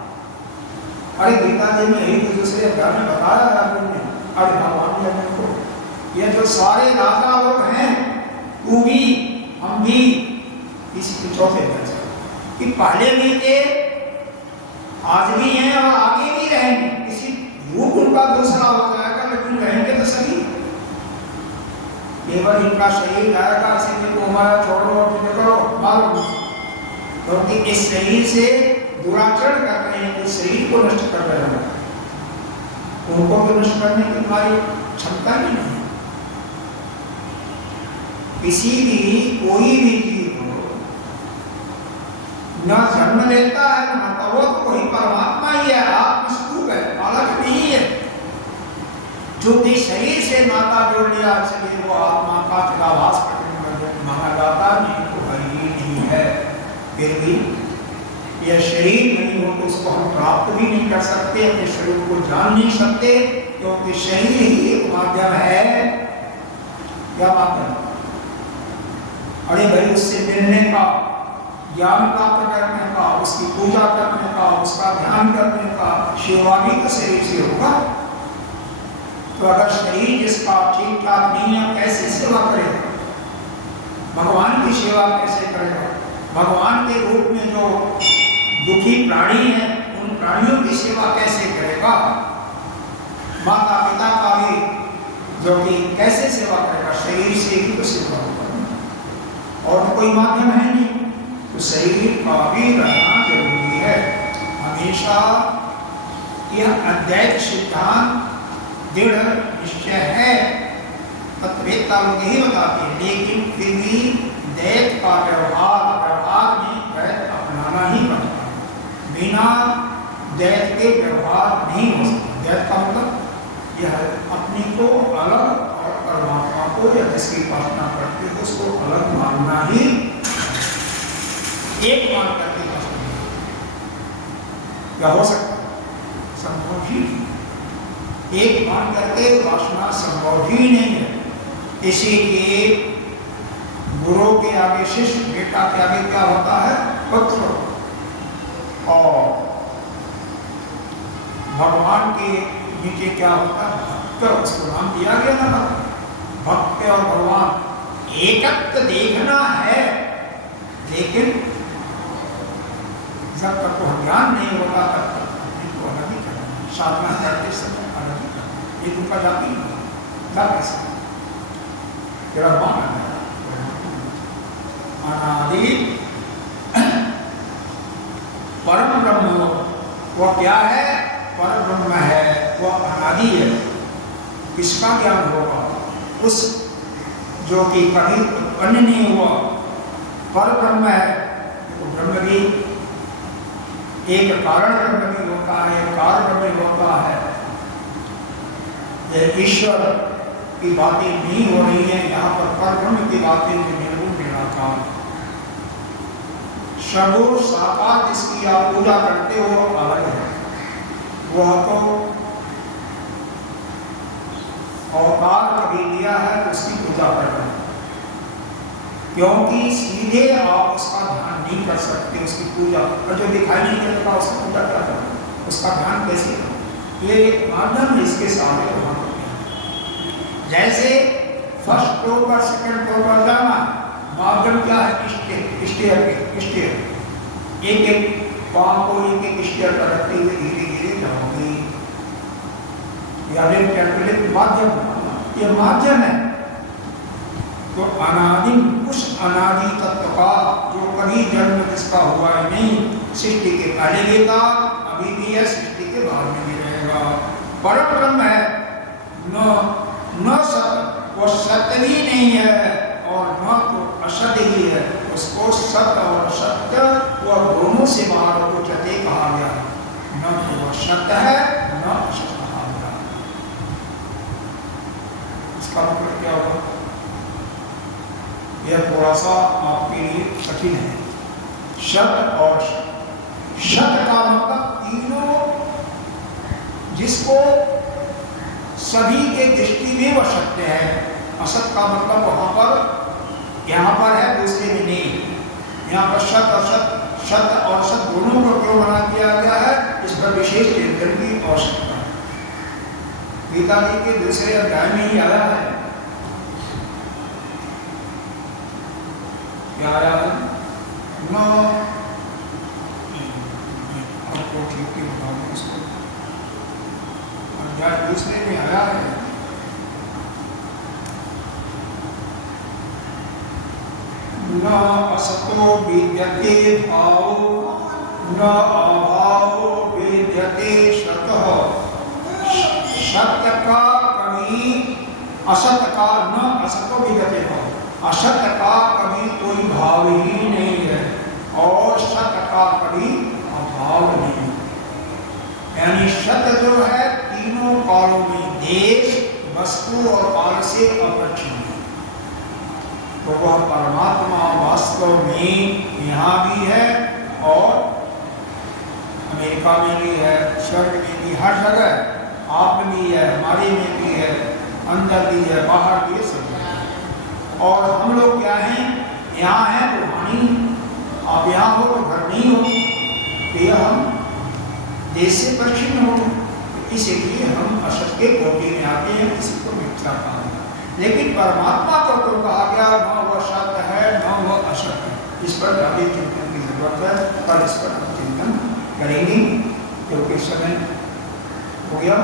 अरे गीता जी में यही तो दूसरे अध्याय में बताया है आपने। अरे भगवान ने को ये जो सारे राजा लोग हैं, तू भी हम भी इसी चौथे अध्याय से कि पहले भी थे, आज भी हैं और आगे भी रहेंगे। किसी रूप उनका दूसरा हो जाएगा लेकिन रहेंगे तो सही। केवल इनका शरीर आएगा, इसी को हमारा छोड़ो और करो मालूम, क्योंकि इस शरीर से दुराचरण कर रहे हैं, इस शरीर को नष्ट कर रहे हैं। उनको तो नष्ट करने की हमारी क्षमता ही नहीं। किसी भी कोई भी जीव न जन्म लेता है न मरता, वो तो कोई परमात्मा ही है, आत्मस्वरूप है, अलग नहीं है। जो भी शरीर से नाता जोड़ लिया इसलिए वो आत्मा का चिदाभास माना जाता नहीं, तो ही नहीं है। फिर भी यह शरीर नहीं हो तो उसको हम प्राप्त भी नहीं कर सकते, अपने शरीर को जान नहीं सकते, क्योंकि शरीर ही एक माध्यम है। क्या माध्यम? अरे भाई उससे मिलने का, ज्ञान प्राप्त करने का, उसकी पूजा करने का, उसका ध्यान करने का, सेवा भी तो शरीर से होगा। तो अगर शरीर जिसका ठीक ठाक नहीं है, कैसे सेवा करेगा? भगवान की सेवा कैसे करेगा? भगवान के रूप में जो दुखी प्राणी है उन प्राणियों की सेवा कैसे करेगा? माता पिता का भी जो कि कैसे सेवा करेगा? शरीर से ही तो सेवा होगा और कोई माध्यम है नहीं। तो शरीर का भी रहना जरूरी है। हमेशा यह अद्वैत सिद्धांत दृढ़ निश्चय है, तत्वेदता लोग यही बताते हैं, लेकिन फिर भी द्वैत का व्यवहार में द्वैत अपनाना ही पड़ता है। बिना द्वैत के व्यवहार नहीं हो सकता। द्वैत का मतलब यह अपने को अलग और परमात्मा को या जिसकी उपासना करते हैं उसको अलग मानना ही, एक मान करके क्या हो सकता है? संभव ही नहीं। एक मान करके उपासना संभव ही नहीं है। इसीलिए गुरु के आगे शिष्य, बेटा के आगे क्या होता है? पुत्र। और भगवान के नीचे क्या होता है? भक्त। उसको नाम दिया गया ना, भक्त और भगवान एकत्व देखना है। लेकिन जब तक को ज्ञान नहीं होता तब तक इनको अलग ही करना, साधना करते समय अलग ही करना। ये उनका जाति नहीं तेरा मान अनादि परम ब्रह्म, वह क्या है? परम ब्रह्म है, वह अनादि है। किसका ज्ञान होगा? उस जो कि कभी उत्पन्न नहीं हुआ पर ब्रह्म है। तो ब्रह्म भी एक कारण ब्रह्म भी होता है, एक कारण ब्रह्म भी होता है। यह ईश्वर की बातें नहीं हो रही है, यहाँ पर ब्रह्म की बातें निर्गुण निराकार सगुण साकार जिसकी आप पूजा करते हो अलग है। वह तो अवतार कभी लिया है उसकी पूजा कर रहे हैं, क्योंकि सीधे आप उसका ध्यान नहीं कर सकते। उसकी पूजा और जो दिखाई नहीं देता उसका पूजा क्या करना, उसका ध्यान कैसे करना? ये एक माध्यम है, इसके सामने वहां जैसे फर्स्ट फ्लोर पर सेकंड फ्लोर पर जाना, माध्यम क्या है? स्टेयर। एक एक पांव को एक एक स्टेयर पर रखते हुए धीरे धीरे जाओगे। माध्यम, ये माध्यम है। तो अनादि, उस अनादि तत्व का जो कभी जन्म जिसका हुआ है नहीं, सृष्टि के पहले भी था, अभी भी है, सृष्टि के बाद में भी रहेगा। परम ब्रह्म है, न सत्य, वो सत्य ही नहीं है और न तो असत्य ही है। उसको सत्य और असत्य वह दोनों से बाहर को चते कहा गया। न तो वह सत्य है न असत्य कहा गया। इसका मतलब क्या होगा? यह थोड़ा सा आपके लिए कठिन है। सत्य और सत्य का मतलब तीनों, जिसको सभी के दृष्टि में वह सत्य है। असत का मतलब वहां पर, यहाँ पर है, दूसरे में नहीं। यहाँ पर सत्य और सत्य और सत्य दोनों को क्यों मना किया गया है, इस पर विशेष चिंतन की आवश्यकता है। गीता जी के दूसरे अध्याय में ही आया है, क्या आया है? न आपको ठीक ही बताऊंगा उसको। अध्याय दूसरे में आया है, न असतो विद्यते भावो न अभावो विद्यते सतः। सत्य का कभी, असत्य का न असतो विद्यते भाव, असत्य का कभी कोई भाव ही नहीं है और सत्य का कभी अभाव नहीं। यानी सत्य जो है तीनों कालों में, देश, वस्तु और काल से अपरिच्छिन्न, तो वह परमात्मा वास्तव में यहाँ भी है और अमेरिका में भी है, स्वर्ग में भी, हर जगह आप में भी है, हमारे में भी है, अंदर भी है, बाहर भी है, सब। और हम लोग क्या हैं? यहाँ हैं रूहानी। आप यहाँ हो तो घर नहीं हो, तो यह हम देश से परिचिन्न हो, इसलिए हम असत के कोटि में आते हैं, किसी को मिथ्या कहा। लेकिन परमात्मा को तो कहा गया न वह सत्य है न वह असत्य है। इस पर ज्यादा चिंतन की जरूरत है, पर इस पर हम चिंतन करेंगे क्योंकि समय हो गया।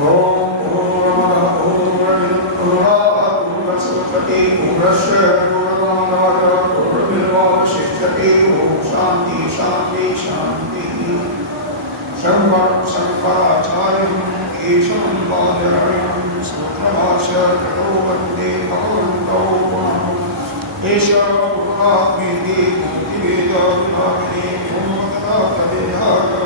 ओम पूर्णमदः पूर्णमिदं पूर्णात् पूर्णमुदच्यते पूर्णस्य पूर्णमादाय पूर्णमेवावशिष्यते। निर्वावशिष्यते। ओम शांति शांति शांति। शंकरं शंकराचार्यं केशवं बादरायणं सूत्रभाष्य कृतो वन्दे भगवन्तौ पुनः। केशवं गुरुरात्मेति मूर्तिभेदविभागिने ओम तथा तदेह